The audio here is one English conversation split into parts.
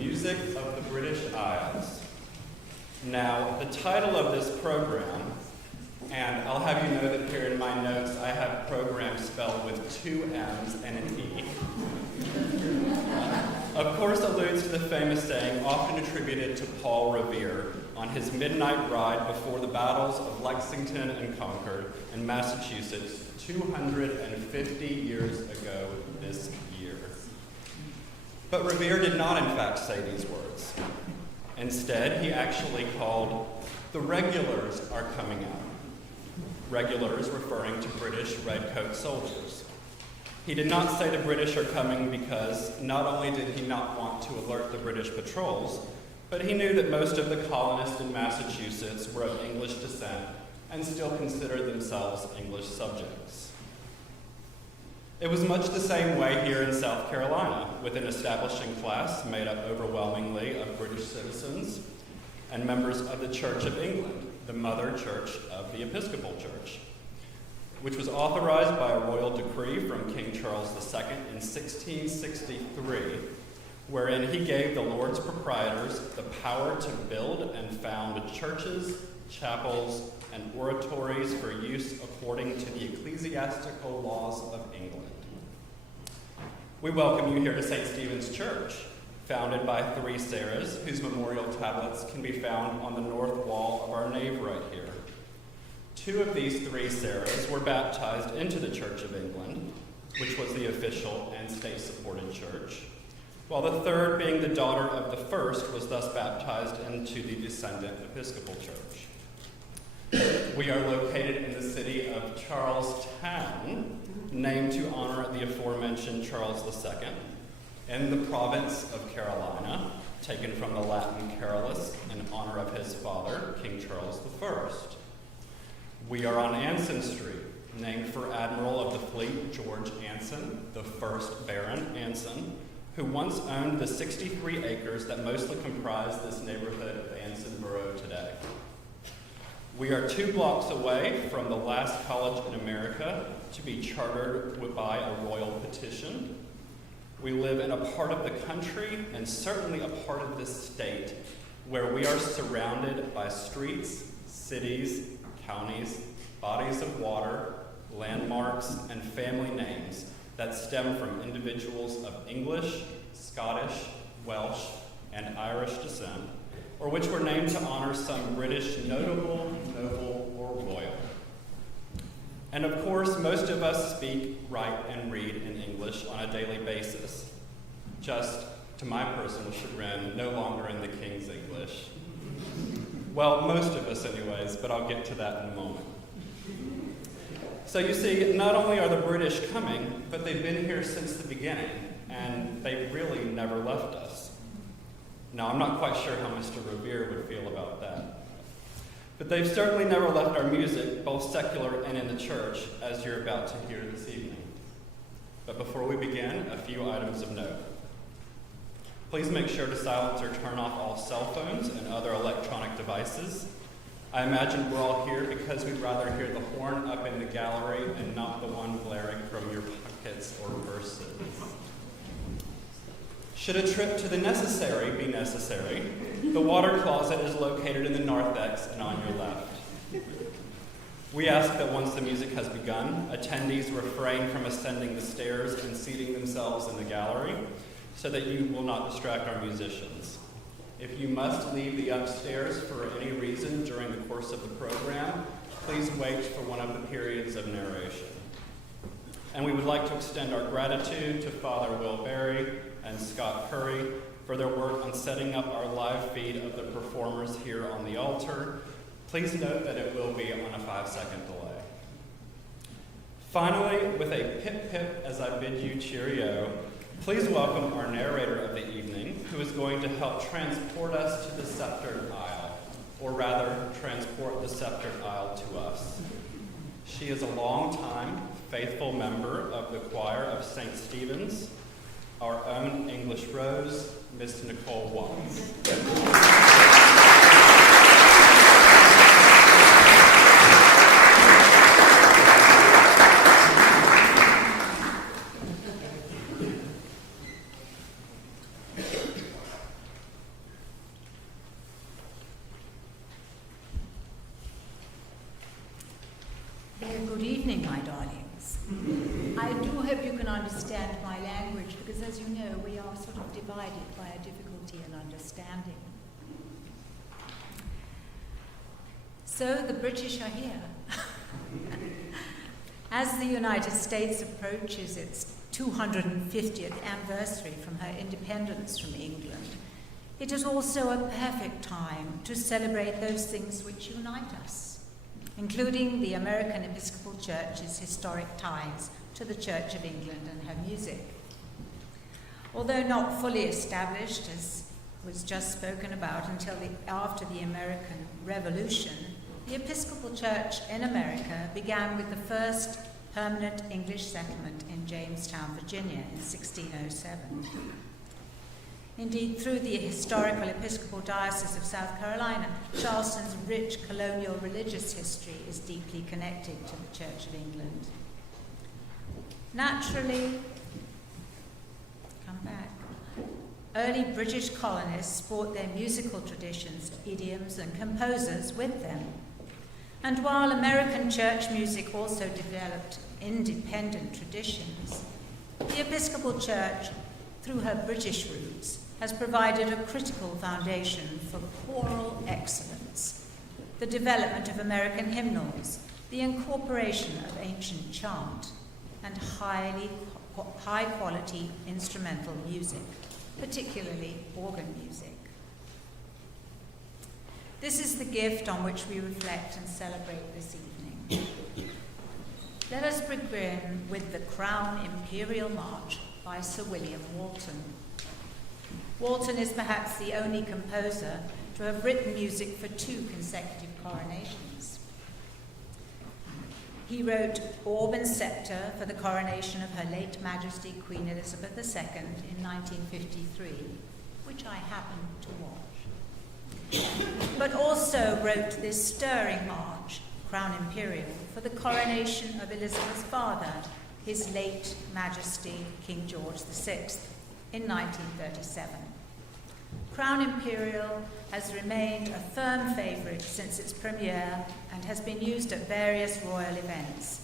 Music of the British Isles. Now, the title of this program, and I'll have you know that here in my notes I have program spelled with 2 M's and an E, of course alludes to the famous saying often attributed to Paul Revere on his midnight ride before the battles of Lexington and Concord in Massachusetts 250 years ago this year. But Revere did not in fact say these words. Instead, he actually called, "The regulars are coming out." Regulars referring to British redcoat soldiers. He did not say the British are coming because not only did he not want to alert the British patrols, but he knew that most of the colonists in Massachusetts were of English descent and still considered themselves English subjects. It was much the same way here in South Carolina, with an establishing class made up overwhelmingly of British citizens and members of the Church of England, the mother church of the Episcopal Church, which was authorized by a royal decree from King Charles II in 1663, wherein he gave the Lords Proprietors the power to build and found churches, chapels, and oratories for use according to the ecclesiastical laws of England. We welcome you here to St. Stephen's Church, founded by 3 Sarahs, whose memorial tablets can be found on the north wall of our nave right here. 2 of these 3 Sarahs were baptized into the Church of England, which was the official and state-supported church, while the 3rd, being the daughter of the 1st, was thus baptized into the descendant Episcopal Church. We are located in the city of Charlestown, named to honor the aforementioned Charles II, in the province of Carolina, taken from the Latin Carolus in honor of his father, King Charles I. We are on Anson Street, named for Admiral of the Fleet George Anson, the 1st Baron Anson, who once owned the 63 acres that mostly comprise this neighborhood of Anson Borough today. We are 2 blocks away from the last college in America to be chartered by a royal petition. We live in a part of the country, and certainly a part of this state, where we are surrounded by streets, cities, counties, bodies of water, landmarks, and family names that stem from individuals of English, Scottish, Welsh, and Irish descent, or which were named to honor some British notable, noble, or royal. And of course, most of us speak, write, and read in English on a daily basis, just, to my personal chagrin, no longer in the King's English. Well, most of us anyways, but I'll get to that in a moment. So you see, not only are the British coming, but they've been here since the beginning, and they really never left us. Now, I'm not quite sure how Mr. Revere would feel about that. But they've certainly never left our music, both secular and in the church, as you're about to hear this evening. But before we begin, a few items of note. Please make sure to silence or turn off all cell phones and other electronic devices. I imagine we're all here because we'd rather hear the horn up in the gallery and not the one blaring from your pockets or purses. Should a trip to the necessary be necessary, the water closet is located in the narthex and on your left. We ask that once the music has begun, attendees refrain from ascending the stairs and seating themselves in the gallery so that you will not distract our musicians. If you must leave the upstairs for any reason during the course of the program, please wait for one of the periods of narration. And we would like to extend our gratitude to Father Will Berry and Scott Curry for their work on setting up our live feed of the performers here on the altar. Please note that it will be on a 5-second delay. Finally, with a pip pip as I bid you cheerio, please welcome our narrator of the evening, who is going to help transport us to the sceptered aisle, or rather, transport the sceptered aisle to us. She is a long-time, faithful member of the choir of St. Stephen's, our own English Rose, Miss Nicole Watts. I do hope you can understand my language, because as you know, we are sort of divided by a difficulty in understanding. So the British are here. As the United States approaches its 250th anniversary from her independence from England, it is also a perfect time to celebrate those things which unite us, including the American Episcopal Church's historic ties to the Church of England and her music. Although not fully established, as was just spoken about, until after the American Revolution, the Episcopal Church in America began with the first permanent English settlement in Jamestown, Virginia in 1607. Indeed, through the historical Episcopal Diocese of South Carolina, Charleston's rich colonial religious history is deeply connected to the Church of England. Naturally, early British colonists brought their musical traditions, idioms, and composers with them. And while American church music also developed independent traditions, the Episcopal Church, through her British roots, has provided a critical foundation for choral excellence, the development of American hymnals, the incorporation of ancient chant, and high-quality instrumental music, particularly organ music. This is the gift on which we reflect and celebrate this evening. Let us begin with the Crown Imperial March by Sir William Walton. Walton is perhaps the only composer to have written music for 2 consecutive coronations. He wrote Orb and Sceptre for the coronation of Her late Majesty Queen Elizabeth II in 1953, which I happened to watch, but also wrote this stirring march, Crown Imperial, for the coronation of Elizabeth's father, His late Majesty King George VI, in 1937. Crown Imperial has remained a firm favourite since its premiere and has been used at various royal events,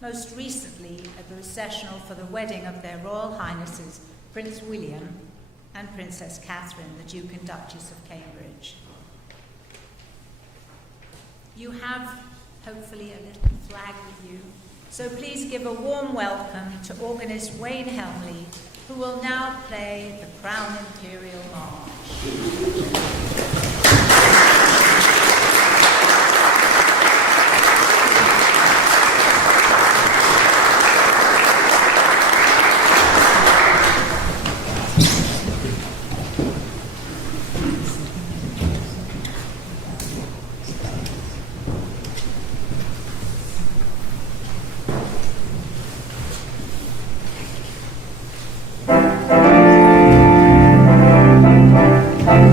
most recently at the recessional for the wedding of their Royal Highnesses Prince William and Princess Catherine, the Duke and Duchess of Cambridge. You have, hopefully, a little flag with you, so please give a warm welcome to organist Wayne Helmly, who will now play the Crown Imperial March.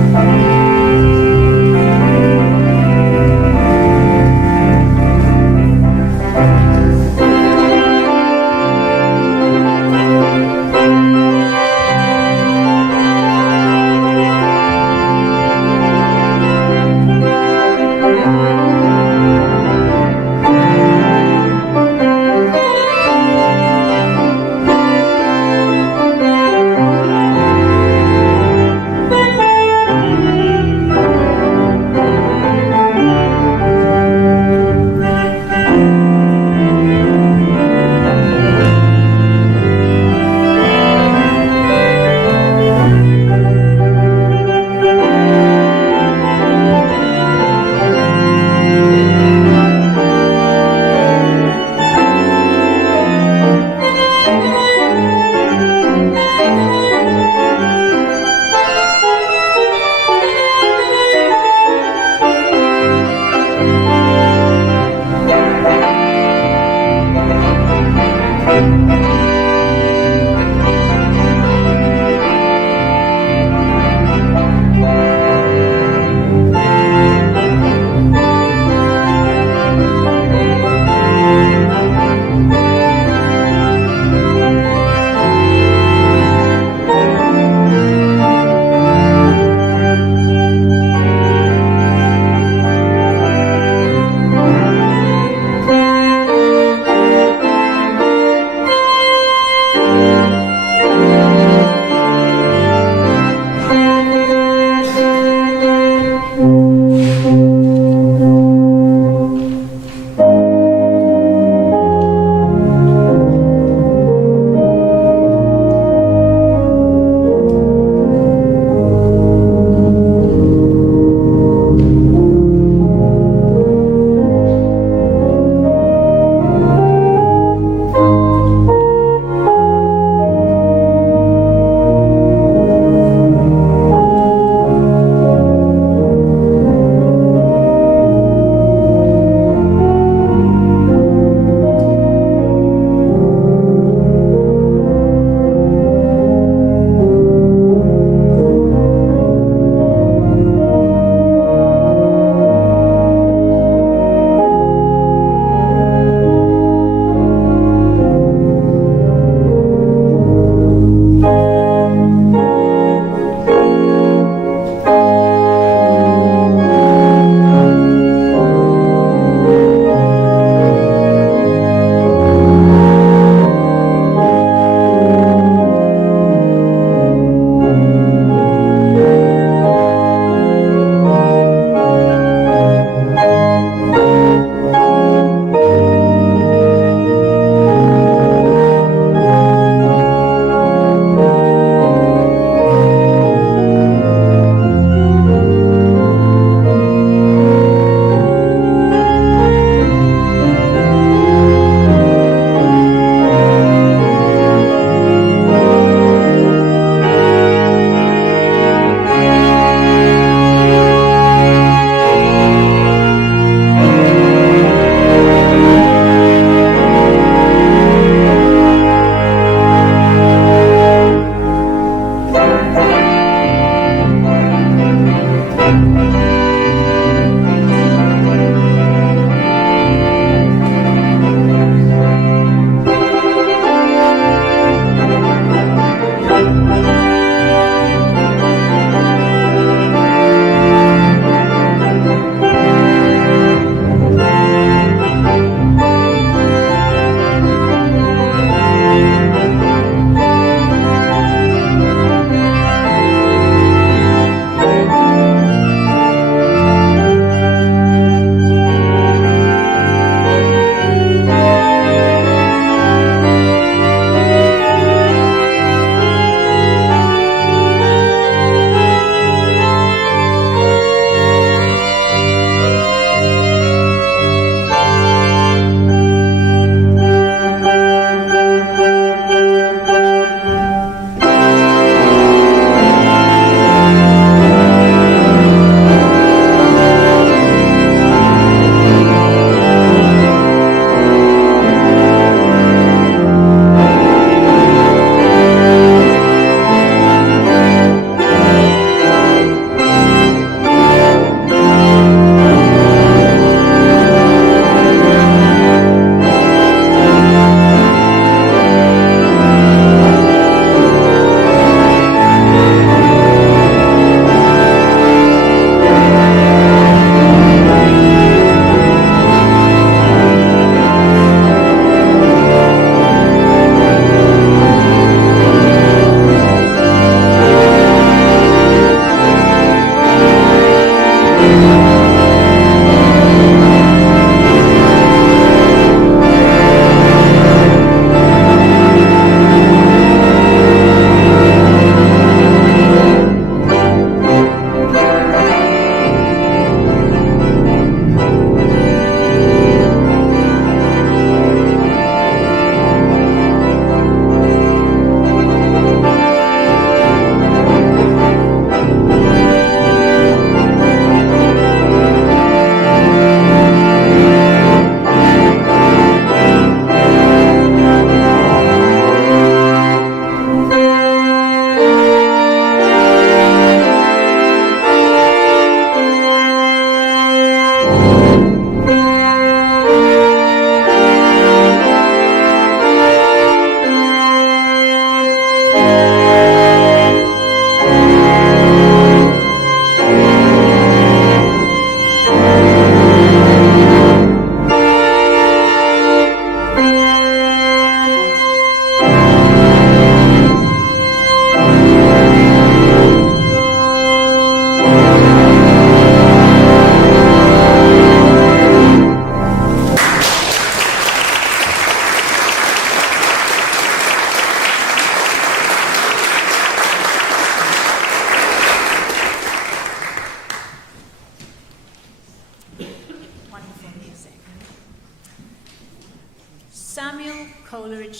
Thank you.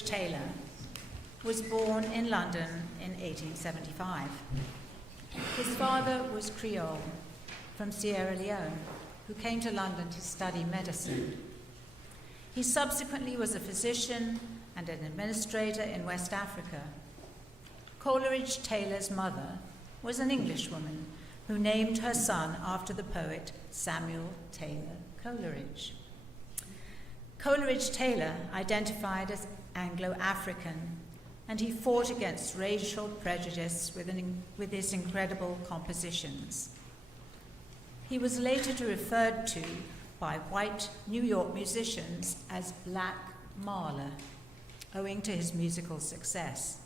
Taylor was born in London in 1875. His father was Creole from Sierra Leone, who came to London to study medicine. He subsequently was a physician and an administrator in West Africa. Coleridge Taylor's mother was an Englishwoman who named her son after the poet Samuel Taylor Coleridge. Coleridge Taylor identified as Anglo-African, and he fought against racial prejudice with his incredible compositions. He was later referred to by white New York musicians as Black Marler, owing to his musical success.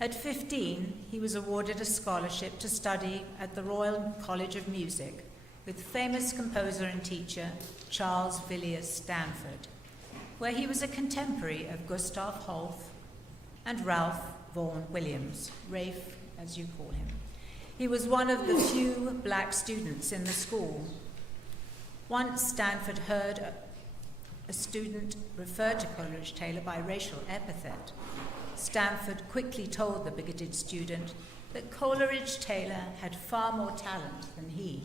At 15, he was awarded a scholarship to study at the Royal College of Music with famous composer and teacher Charles Villiers Stanford, where he was a contemporary of Gustav Holst and Ralph Vaughan Williams, Rafe as you call him. He was one of the few black students in the school. Once Stanford heard a student referred to Coleridge Taylor by racial epithet, Stanford quickly told the bigoted student that Coleridge Taylor had far more talent than he.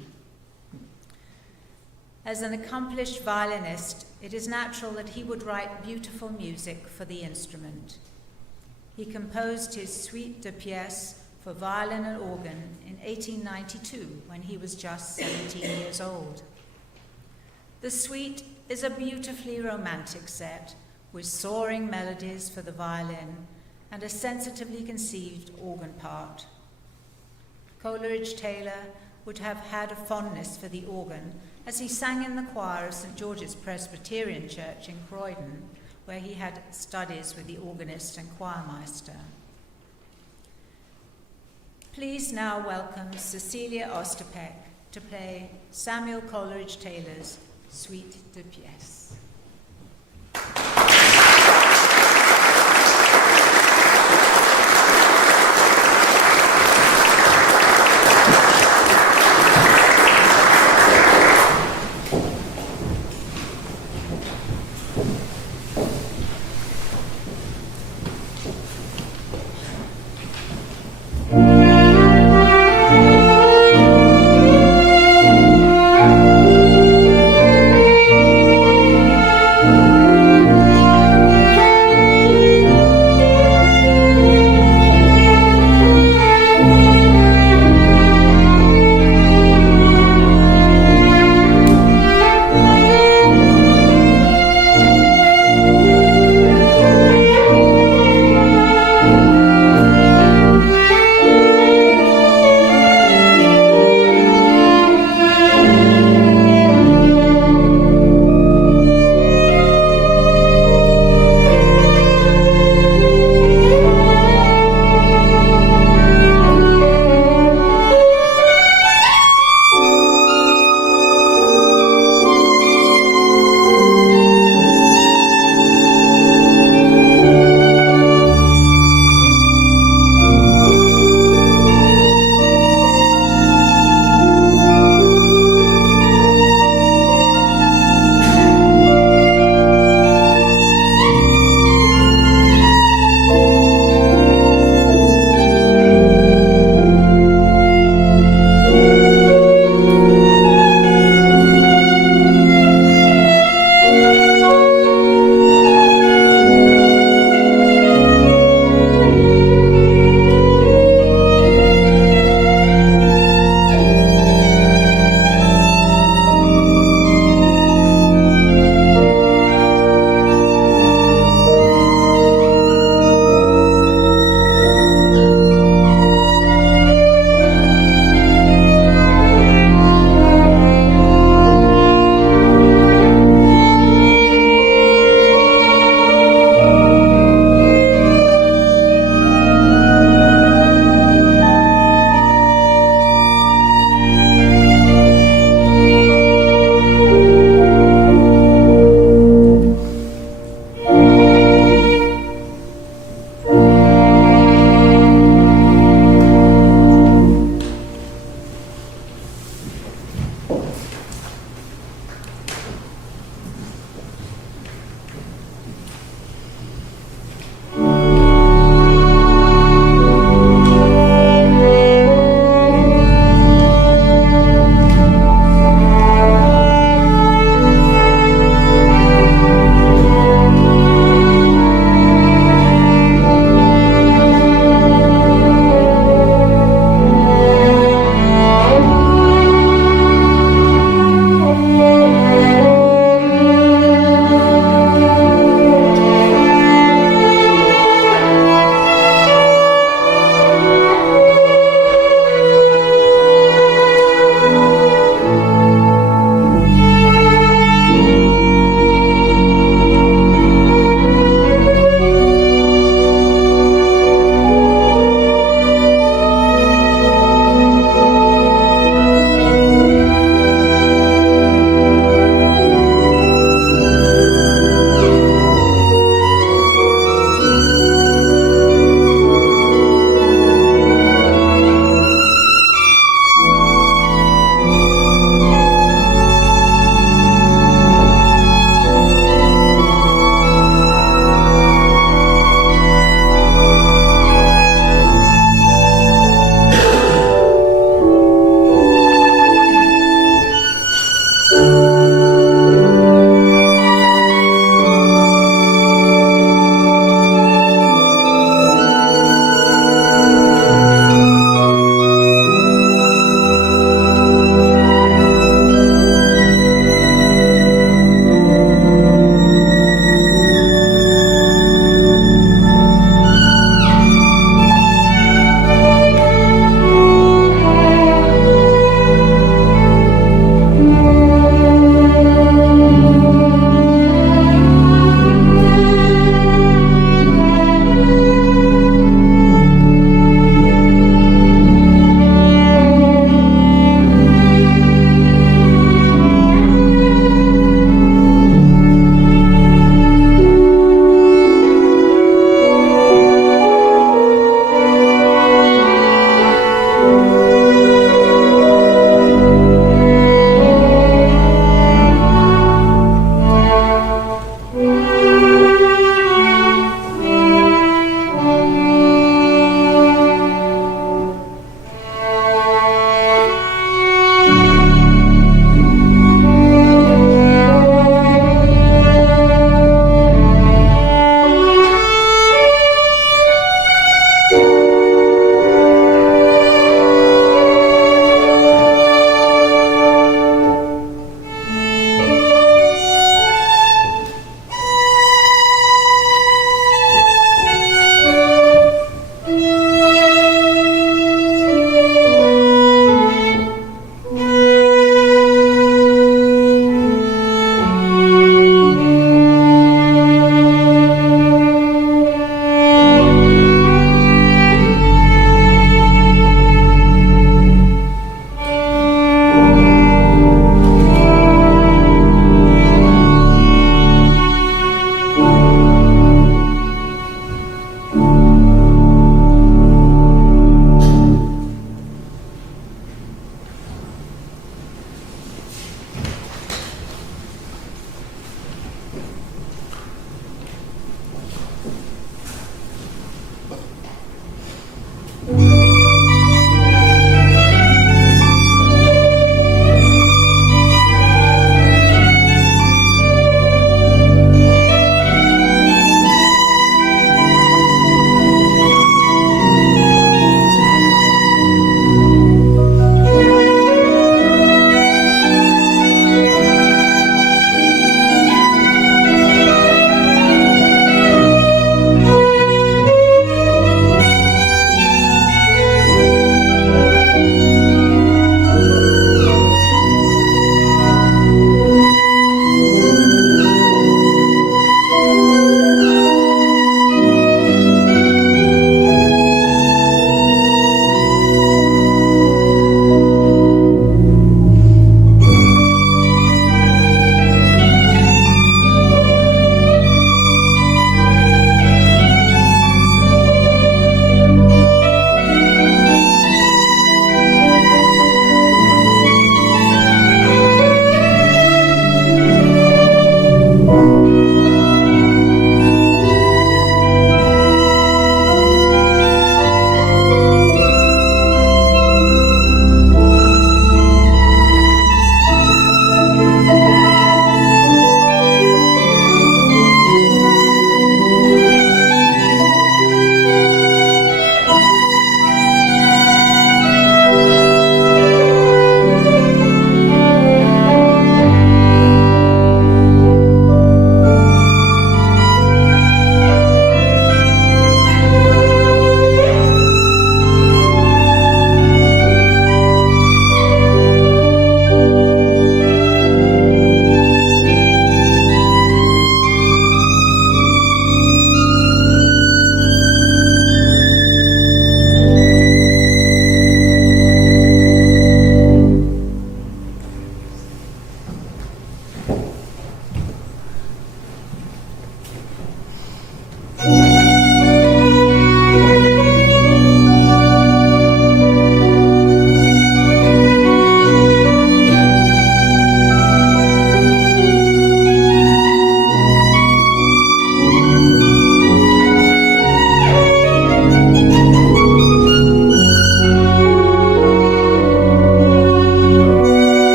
As an accomplished violinist, it is natural that he would write beautiful music for the instrument. He composed his Suite de Pièces for violin and organ in 1892 when he was just 17 years old. The suite is a beautifully romantic set with soaring melodies for the violin and a sensitively conceived organ part. Coleridge Taylor would have had a fondness for the organ as he sang in the choir of St. George's Presbyterian Church in Croydon, where he had studies with the organist and choirmaster. Please now welcome Cecelia Ostapeck to play Samuel Coleridge Taylor's Suite de Pièces.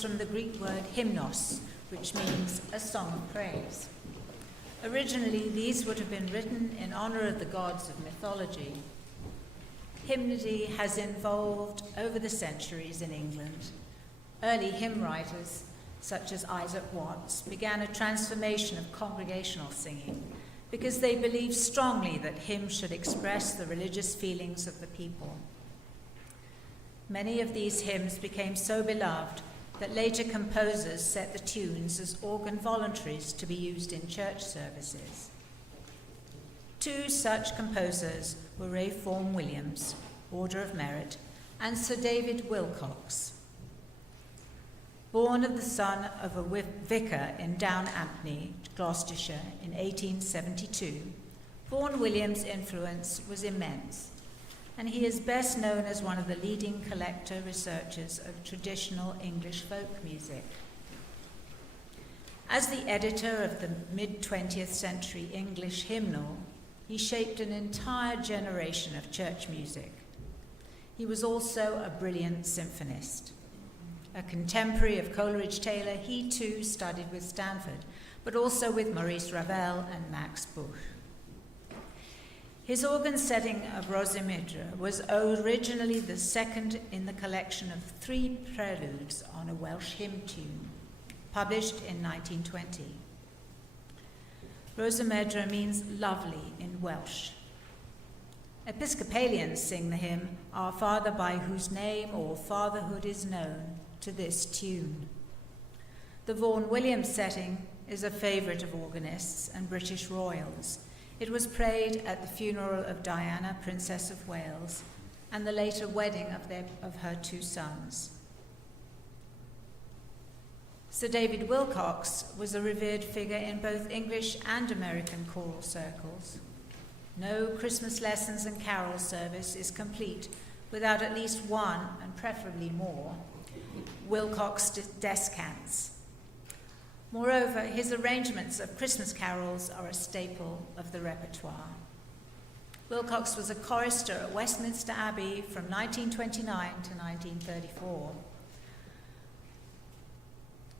comes from the Greek word hymnos, which means a song of praise. Originally, these would have been written in honor of the gods of mythology. Hymnody has evolved over the centuries in England. Early hymn writers, such as Isaac Watts, began a transformation of congregational singing because they believed strongly that hymns should express the religious feelings of the people. Many of these hymns became so beloved that later composers set the tunes as organ voluntaries to be used in church services. Two such composers were Ralph Vaughan Williams, Order of Merit, and Sir David Wilcox. Born of the son of a vicar in Down Ampney, Gloucestershire, in 1872, Vaughan Williams' influence was immense, and he is best known as one of the leading collector researchers of traditional English folk music. As the editor of the mid-20th century English hymnal, he shaped an entire generation of church music. He was also a brilliant symphonist. A contemporary of Coleridge Taylor, he too studied with Stanford, but also with Maurice Ravel and Max Buch. His organ setting of Rosamundra was originally the second in the collection of 3 preludes on a Welsh hymn tune, published in 1920. Rosamundra means lovely in Welsh. Episcopalians sing the hymn, Our Father by whose name all fatherhood is known, to this tune. The Vaughan Williams setting is a favourite of organists and British royals. It was played at the funeral of Diana, Princess of Wales, and the later wedding of her 2 sons. Sir David Wilcox was a revered figure in both English and American choral circles. No Christmas lessons and carol service is complete without at least one, and preferably more, Wilcox descants. Moreover, his arrangements of Christmas carols are a staple of the repertoire. Wilcox was a chorister at Westminster Abbey from 1929 to 1934.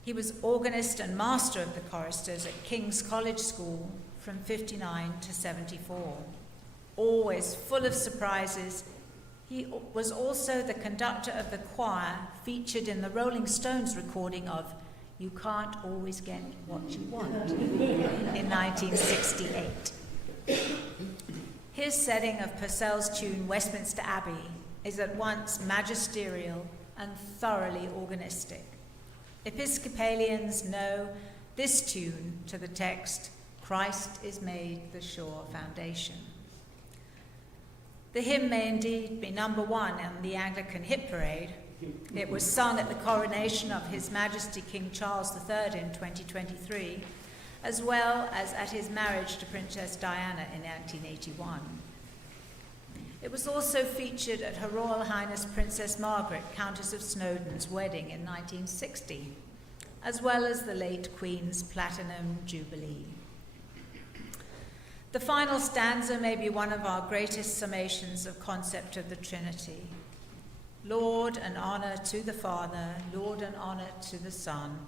He was organist and master of the choristers at King's College School from 59 to 74. Always full of surprises, he was also the conductor of the choir featured in the Rolling Stones recording of You Can't Always Get What You Want in 1968. His setting of Purcell's tune Westminster Abbey is at once magisterial and thoroughly organistic. Episcopalians know this tune to the text, Christ is made the sure foundation. The hymn may indeed be number 1 on the Anglican hit parade. It was sung at the coronation of His Majesty King Charles III in 2023, as well as at his marriage to Princess Diana in 1981. It was also featured at Her Royal Highness Princess Margaret, Countess of Snowdon's wedding in 1960, as well as the late Queen's Platinum Jubilee. The final stanza may be one of our greatest summations of concept of the Trinity. Lord and honour to the Father, Lord and honour to the Son,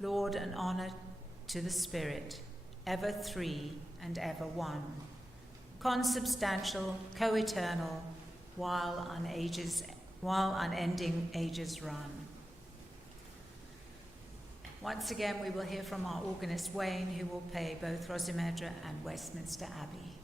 Lord and honour to the Spirit, ever 3 and ever 1. Consubstantial, co-eternal, while unending ages run. Once again, we will hear from our organist Wayne, who will play both Rosamundra and Westminster Abbey.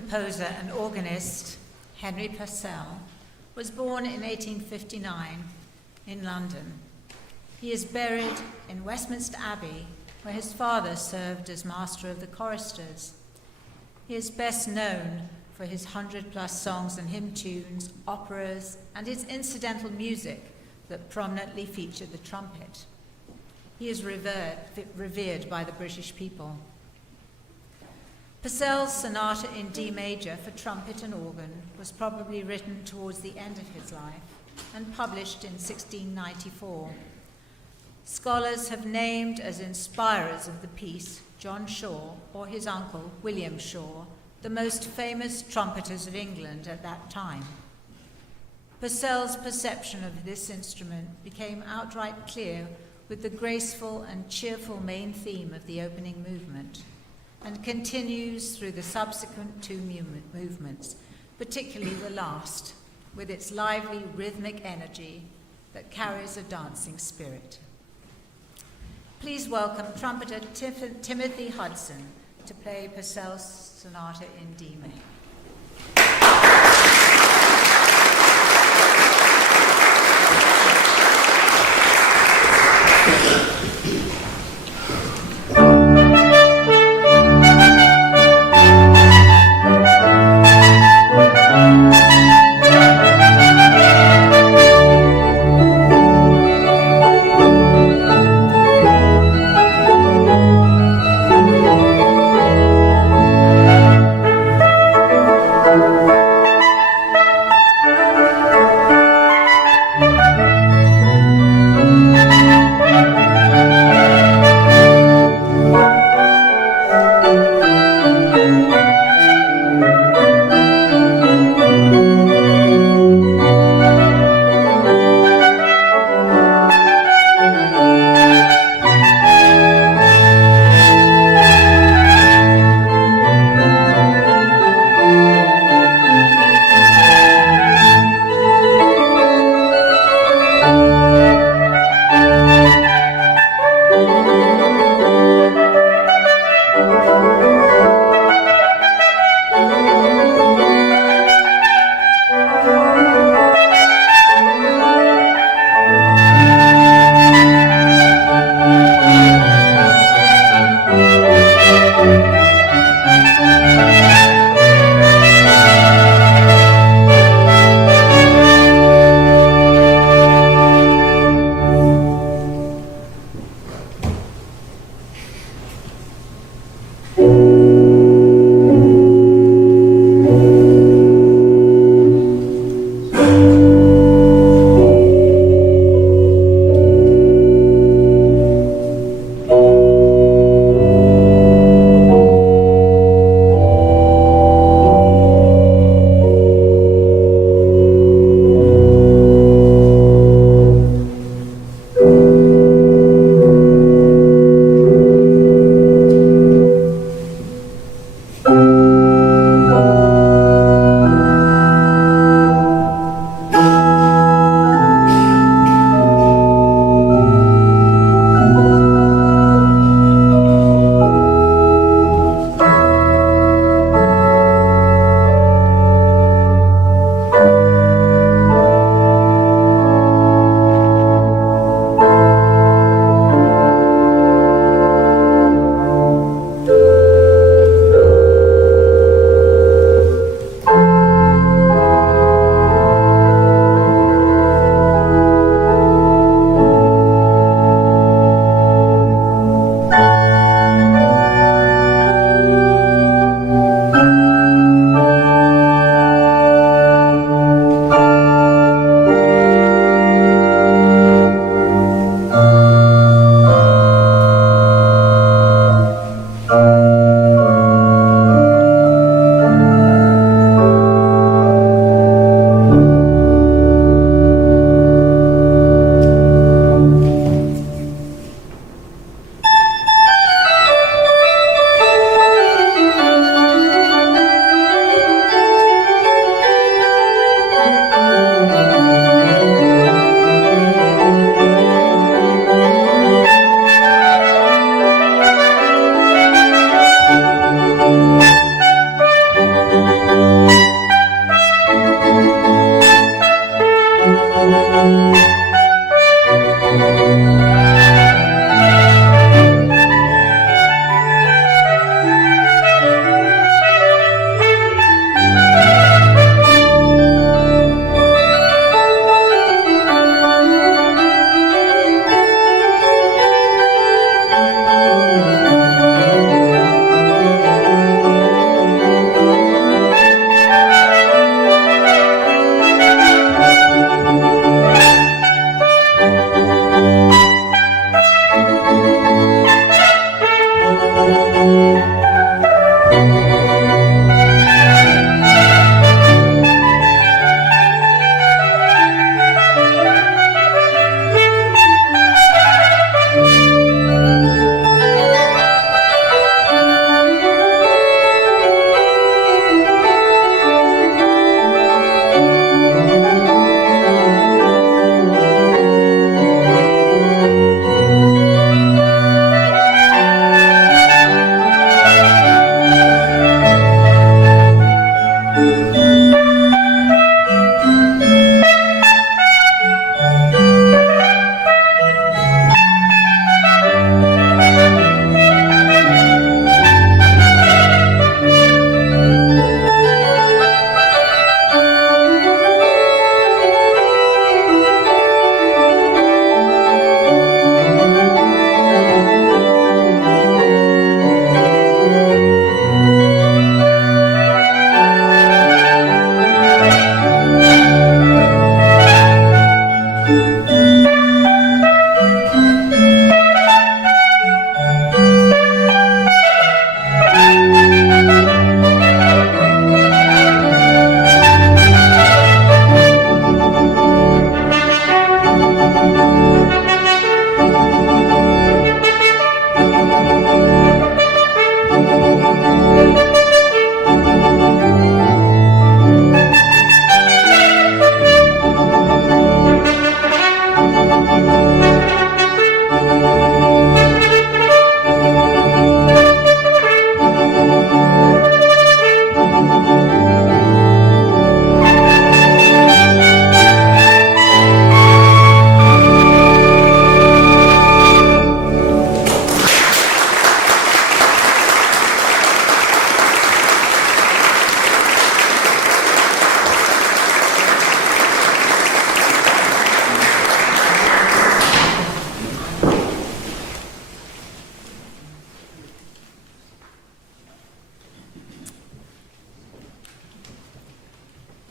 composer and organist Henry Purcell was born in 1859 in London. He is buried in Westminster Abbey, where his father served as master of the choristers. He is best known for his 100-plus songs and hymn tunes, operas, and his incidental music that prominently featured the trumpet. He is revered by the British people. Purcell's sonata in D major for trumpet and organ was probably written towards the end of his life and published in 1694. Scholars have named as inspirers of the piece John Shaw or his uncle William Shaw, the most famous trumpeters of England at that time. Purcell's perception of this instrument became outright clear with the graceful and cheerful main theme of the opening movement, and continues through the subsequent two movements, particularly the last, with its lively rhythmic energy that carries a dancing spirit. Please welcome trumpeter Timothy Hudson to play Purcell's sonata in D major.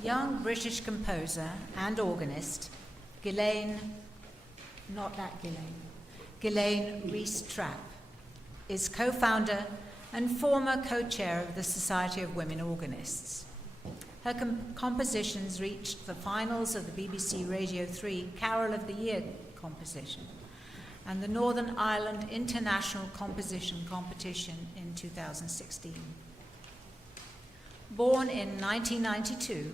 young British composer and organist, Ghislaine Rees-Trapp, is co-founder and former co-chair of the Society of Women Organists. Her compositions reached the finals of the BBC Radio 3 Carol of the Year competition and the Northern Ireland International Composition Competition in 2016. Born in 1992,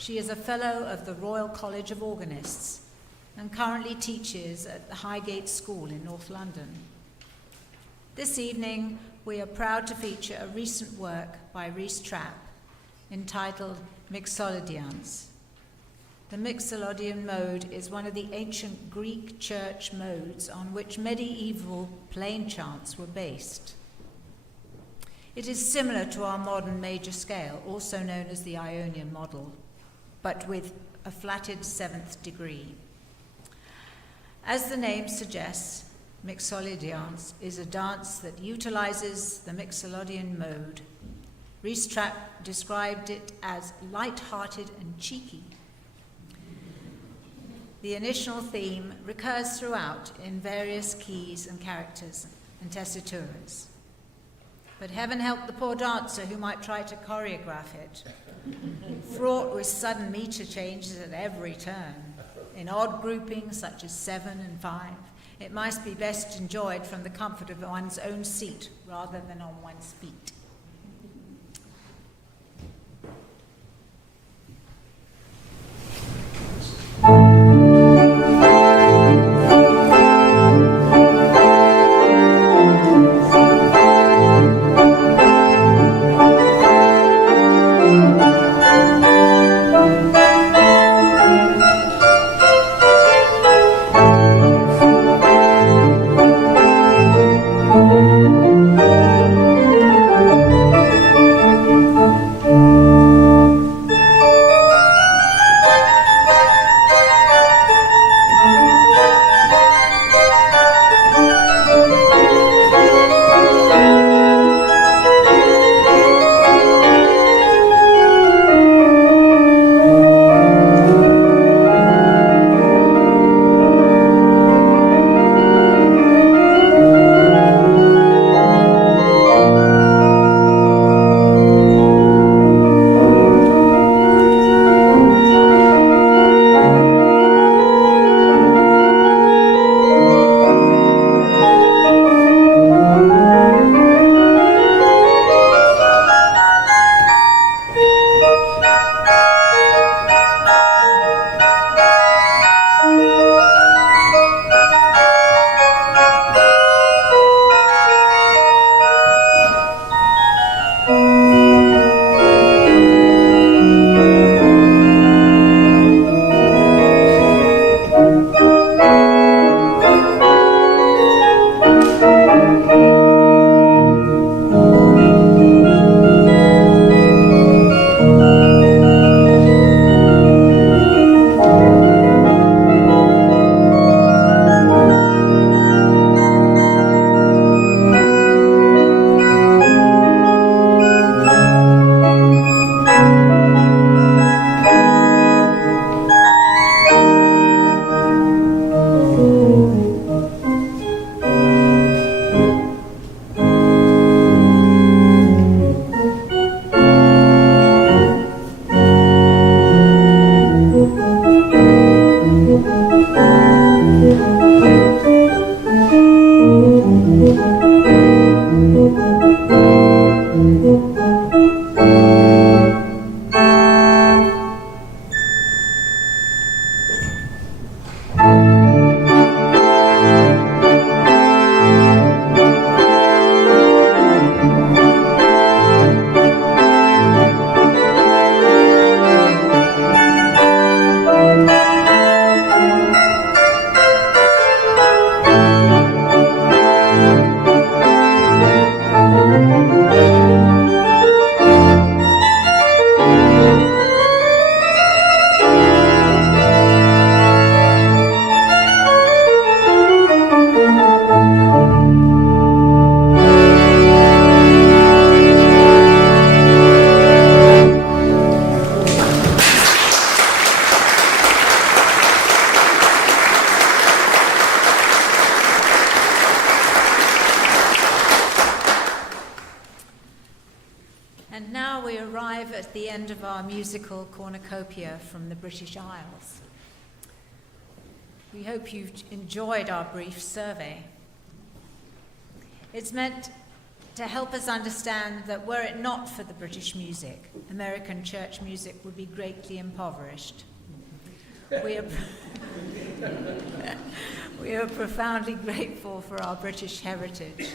she is a Fellow of the Royal College of Organists and currently teaches at the Highgate School in North London. This evening, we are proud to feature a recent work by Rees-Trapp entitled Mixolydians. The Mixolydian mode is one of the ancient Greek church modes on which medieval plain chants were based. It is similar to our modern major scale, also known as the Ionian model, but with a flatted seventh degree. As the name suggests, Mixolydians is a dance that utilizes the Mixolydian mode. Rees-Trapp described it as light-hearted and cheeky. The initial theme recurs throughout in various keys and characters and tessituras. But heaven help the poor dancer who might try to choreograph it, fraught with sudden meter changes at every turn, in odd groupings such as 7 and 5. It must be best enjoyed from the comfort of one's own seat rather than on one's feet. arrive at the end of our musical cornucopia from the British Isles. We hope you've enjoyed our brief survey. It's meant to help us understand that were it not for the British music, American church music would be greatly impoverished. We are profoundly grateful for our British heritage,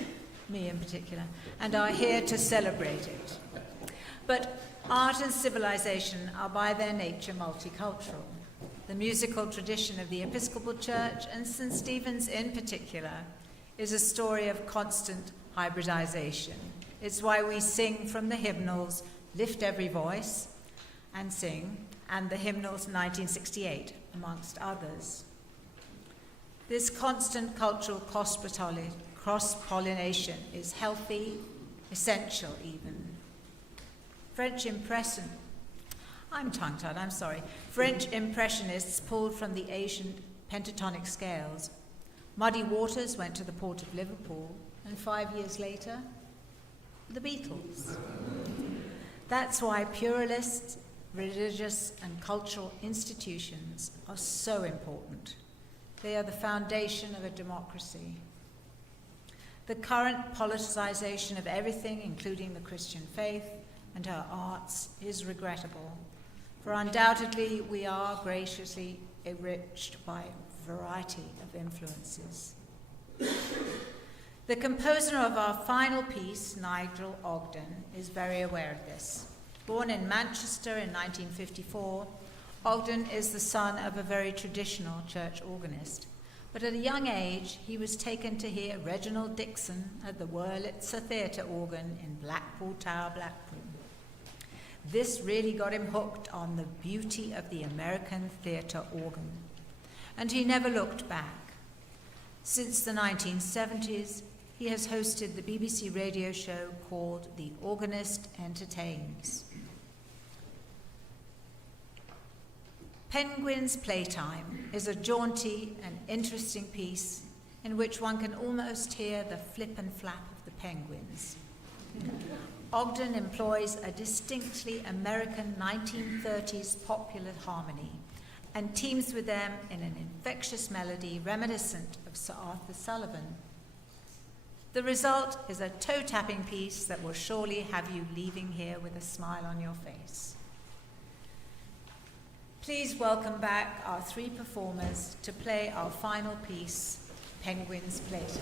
me in particular, and are here to celebrate it. But art and civilization are by their nature multicultural. The musical tradition of the Episcopal Church, and St. Stephen's in particular, is a story of constant hybridization. It's why we sing from the hymnals, Lift Every Voice, and Sing, and the hymnals 1968, amongst others. This constant cultural cross-pollination is healthy, essential even. French Impressionists pulled from the ancient pentatonic scales. Muddy Waters went to the port of Liverpool, and 5 years later, the Beatles. That's why pluralist, religious, and cultural institutions are so important. They are the foundation of a democracy. The current politicization of everything, including the Christian faith and her arts, is regrettable, for undoubtedly we are graciously enriched by a variety of influences. The composer of our final piece, Nigel Ogden, is very aware of this. Born in Manchester in 1954, Ogden is the son of a very traditional church organist. But at a young age, he was taken to hear Reginald Dixon at the Wurlitzer Theatre organ in Blackpool Tower, Blackpool. This really got him hooked on the beauty of the American theatre organ, and he never looked back. Since the 1970s, he has hosted the BBC radio show called The Organist Entertains. Penguin's Playtime is a jaunty and interesting piece in which one can almost hear the flip and flap of the penguins. Ogden employs a distinctly American 1930s popular harmony and teams with them in an infectious melody reminiscent of Sir Arthur Sullivan. The result is a toe-tapping piece that will surely have you leaving here with a smile on your face. Please welcome back our three performers to play our final piece, Penguin's Playtime.